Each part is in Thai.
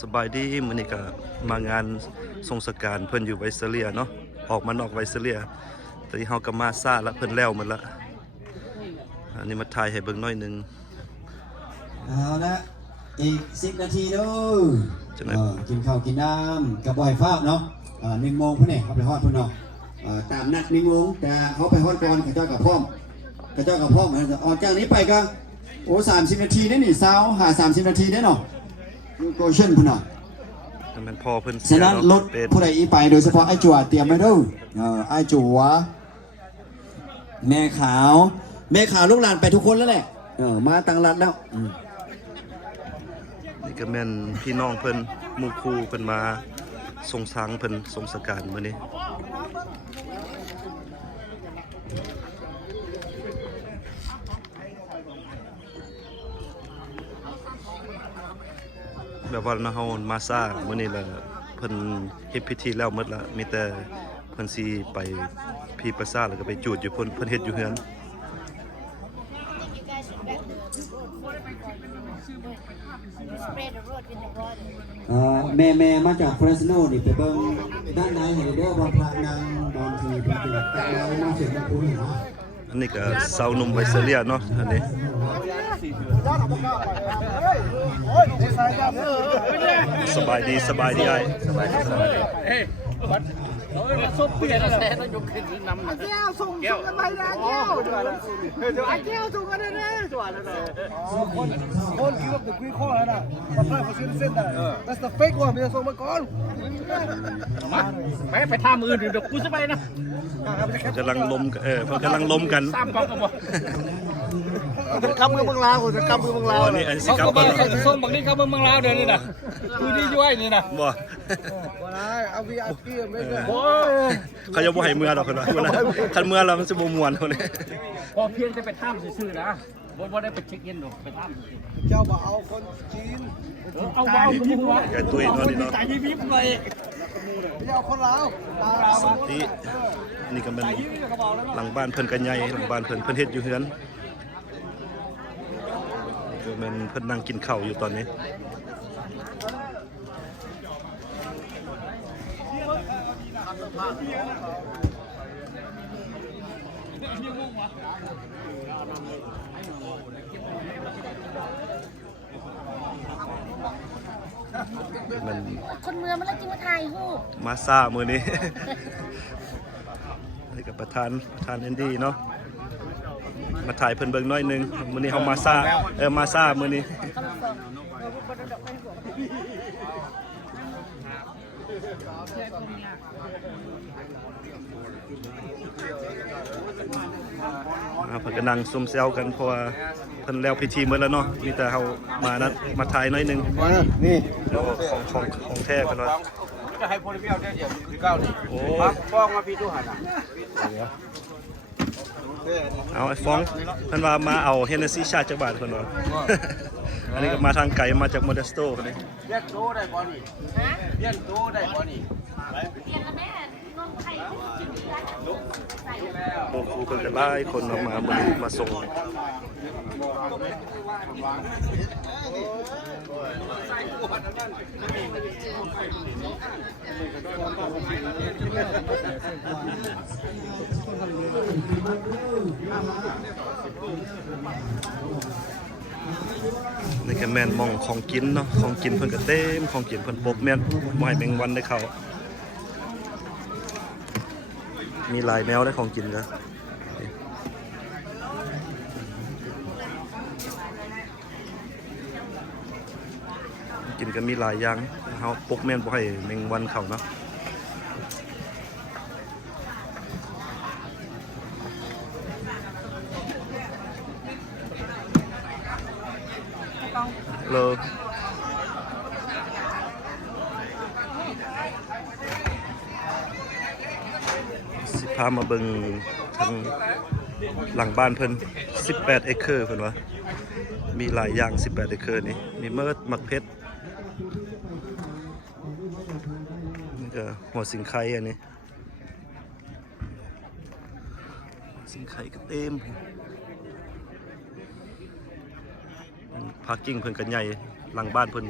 สบายดีมื้อนี้ก็มางานทรงสการเพิ่นอยู่ไวเซเลียเนาะออกมานอกไวเซเลียตอนนี้เฮาก็มาซ่าแล้วเพิ่นแล้วหมดละอันนี้มาถ่ายให้เบิ่งหน่อยนึงเอาละอีก10 นาทีเด้จังได๋กินข้าวกินน้ำกับบ่อยฟ้าเนาะ1 โมงพุ่นนี่เขาไปฮอดพุ่นเนาะตามนัด1 โมงแต่เขาไปฮอดก่อนเขาเจ้ากับพร้อมออกจากนี้ไปก็โอ้30 นาทีได้นี่หา30 นาทีได้เนาะยูโกเช่นพุ่นเนาะนั่นมันพอเพิ่นฉะนั้นรถผู้ใดอีไปโดยเฉพาะไอ้จั่วเตรียมไว้เด้อไอ้จั่วแม่ขาวลูกหลานไปทุกคนแล้วแหละมาตั้งรัฐแล้วนี่ก็แม่นพี่น้องเพิ่นหมู่คู่เพิ่นมาทรงสังเพิ่นทรงสการมื้อนี้แบบว่าเฮามาซ่ามื้อนี้ล่ะเพิ่นเฮ็ดพิธีแล้วหมดละมีแต่เพิ่นสิไปพี่ประสาแล้วก็ไปจูดอยู่เพิ่นเฮ็ดอยู่เฮือนแม่มาจากเฟรสโนนี่ไปเบิ่งด้านในเห็นเด้อว่าพระนางบางทีเป็นแต่งงานมาเสร็จแล้วคุณเห็นเนาะอันนี้ก็สาวหนุ่มไวเซเลียเนาะอันนี้สบายดีไอ้ส้มเปลี่ยนแล้วต้องยกขึ้นนำแก้วส่งกันไปนะแก้วแก้วส่งกันนะจั่วแล้วนะคนคิดว่าเป็นคุยข้อแล้วนะมาพลาดเขาซื้อเส้นได้แต่สเปกว่ามีส่งมาก่อนไปท่ามือเดี๋ยวกูจะไปนะกำลังล้มเพิ่นกำลังล้มกันตามกองกันบ่เป็นคำมือเมืองลาวเป็นคำมือเมืองลาวนี่อันสิกลับบ่เขาจะส่งบางทีคำมือเมืองลาวเดี๋ยวนี้นะคือที่ช่วยนี่นะบ่ได้เอา VIP ไม่ได้เขาจะบ่ให้เมื่อดอกเพิ่นว่าคันเมื่อแล้วมันสิบ่ม่วนเท่านี้พอเพียงจะไปท่ามซื่อๆนะบ่ได้ไปเช็คอินหรอกไปท่ามเจ้าบ่เอาคนจีนเอาคนหัวไก่ตุ้ยเนาะนี่เนาะจ่ายยิบเลยเอาคนลาวนี่ก็เป็นหลังบ้านเพิ่นกันใหญ่หลังบ้านเพิ่นเฮ็ดอยู่เฮือนก็แม่นเพิ่นนั่งกินข้าวอยู่ตอนนี้มันคนเมืองมันแล้วจริงมาถ่ายรูปมาซ่ามื้อนี้นี่กับประธานเอนดี้เนาะมาถ่ายเพิ่นเบิ่งน้อยนึงมื้อนี้เฮามาซ่ามาซ่ามื้อนี้เพิ่นก็นั่งซุ่มแซวกันเพราะว่าเพิ่นแล้วพิธีหมดแล้วเนาะมีแต่เฮามานั้นมาถ่ายน้อยนึงนี่ของแท้เพิ่นว่าจะให้โพลิเปียวได้เดี๋ยว19นี่โอ้ฟ้องมาพี่ตู้หั่นน่ะเอาไอ้ฟ้องเพิ่นว่ามาเอาเฮนเนสซี่ชาจากบ้านเพิ่นว่าอันนี้ก็มาทางไกลมาจากโมเดสโตเพิ่นนี่เรียนโตได้บ่นี่เรียนโตได้บ่นี่เรียนแล้วแม่นมไข่ใส่โอ้ครูเพิ่นก็หลายคนมาส่งนี่ก็แม่นมองของกินเนาะของกินเพิ่นก็เต็มของกินเพิ่นปกแม่นบ่ให้แมงวันได้เข้ามีหลายแนวได้ของกินจ้ะกินกันมีหลายอย่างเฮาปกแม่นบ่ให้แมงวันเข้าเนาะสิพามาเบิ่งทางหลังบ้านเพิ่น18 เอเคอร์เพิ่นว่ามีหลายอย่าง18 เอเคอร์นี่มีเมิดมักเพชรนี่ก็หัวสิงไข่อันนี้ สิงไข่ก็เต็มพาร์กิ้งเพิ่นกันใหญ่หลังบ้านเพิ่น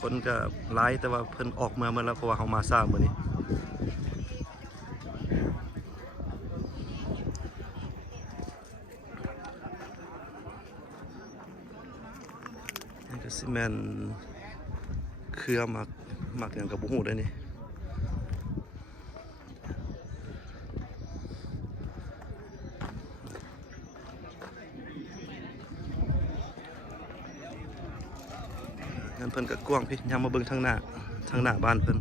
คนก็หลายแต่ว่าเพิ่นออกมาแล้วเพราะว่าเฮามาซ่ามื้อนี้นี่ก็สิแม่นเครือหมักหยังก็บ่ฮู้เด้อนี่งั้นเพิ่นก็กว้างพี่ยามมาเบิ่งทางหน้าบ้านเพิ่น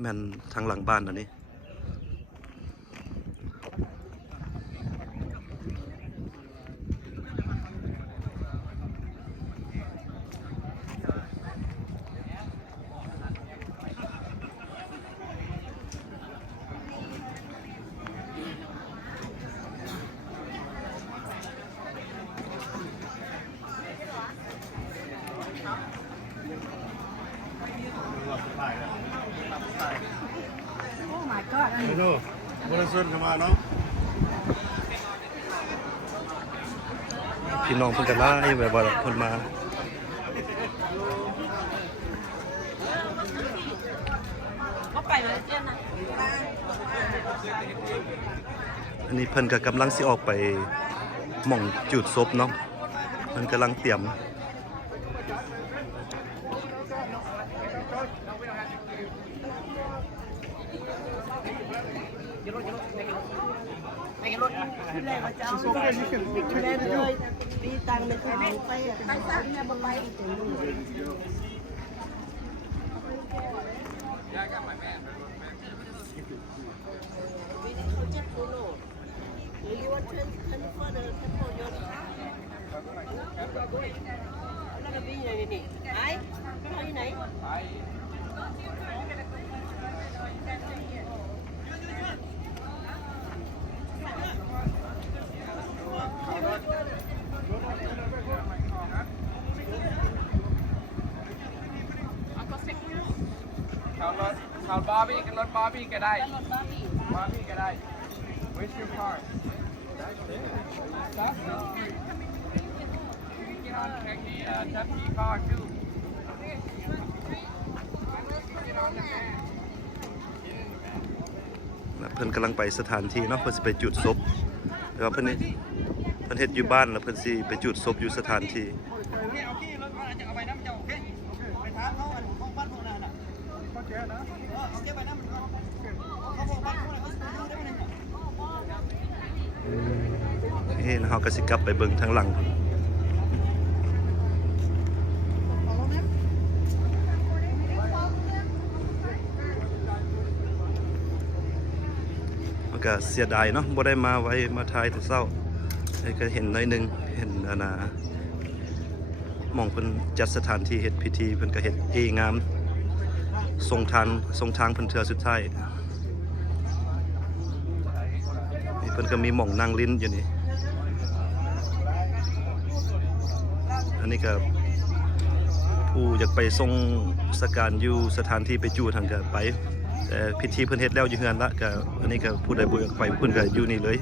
แม่นทางหลังบ้านอันนี้พี่น้องเพิ่นก็หลายแบบว่าเพิ่นมาอันนี้เพิ่นก็กำลังสิออกไปหม่องจุดศพเนาะเพิ่นกำลังเตรียมข่าวบาร์บี้กันรถบาร์บี้ก็ได้บาร์บี้ก็ได้ Where's your car? Get on check the deputy car too. Get on the van. เพิ่นกำลังไปสถานที่เนาะเพิ่นสิไปจุดศพแต่ว่าเพิ่นเฮ็ดอยู่บ้านแล้วเพิ่นสิไปจุดศพอยู่สถานที่เฮ้ยเฮาก็สิกลับไปเบิ่งทางหลังก็เสียดายเนาะบ่ได้มาไว้มาถ่ายแต่เช้าก็เห็นหน่อยนึงเห็นหม่องเพิ่นจัดสถานที่เฮ็ดพิธีเพิ่นก็เฮ็ดงามทรงทางเพิ่นเทื่อสุดท้ายนี่เพิ่นก็มีหม่องนั่งลิ้นอยู่นี่อันนี้ก็ผู้อยากไปทรงสการอยู่สถานที่ไปจูทางก็ไปแต่พิธีเพิ่นเฮ็ดแล้วอยู่เฮือนละก็อันนี้ก็ผู้ใดบ่อยากไปเพิ่นก็อยู่นี่เลย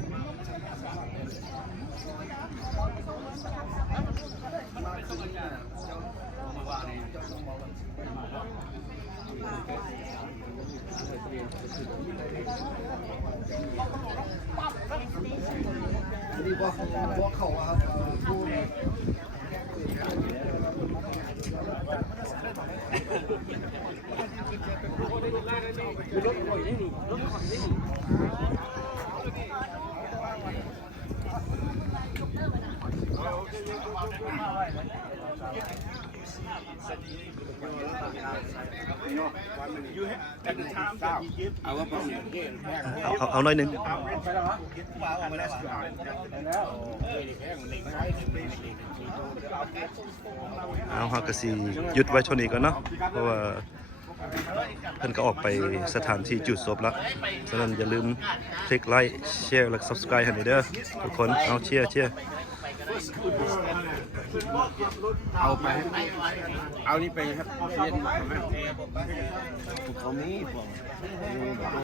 นี่บ่เข้าครับผู้เอาหน่อยนึงเอาเฮาก็สิหยุดไว้เท่านี้ก่อนเนาะเพราะว่าเพิ่นก็ออกไปสถานที่จุดศพแล้วฉะนั้นอย่าลืมคลิกไลค์แชร์และ Subscribe ให้เด้อทุกคนเอาเชียร์ เอาไปเอานี่ไปครับเรียนเขามีพวก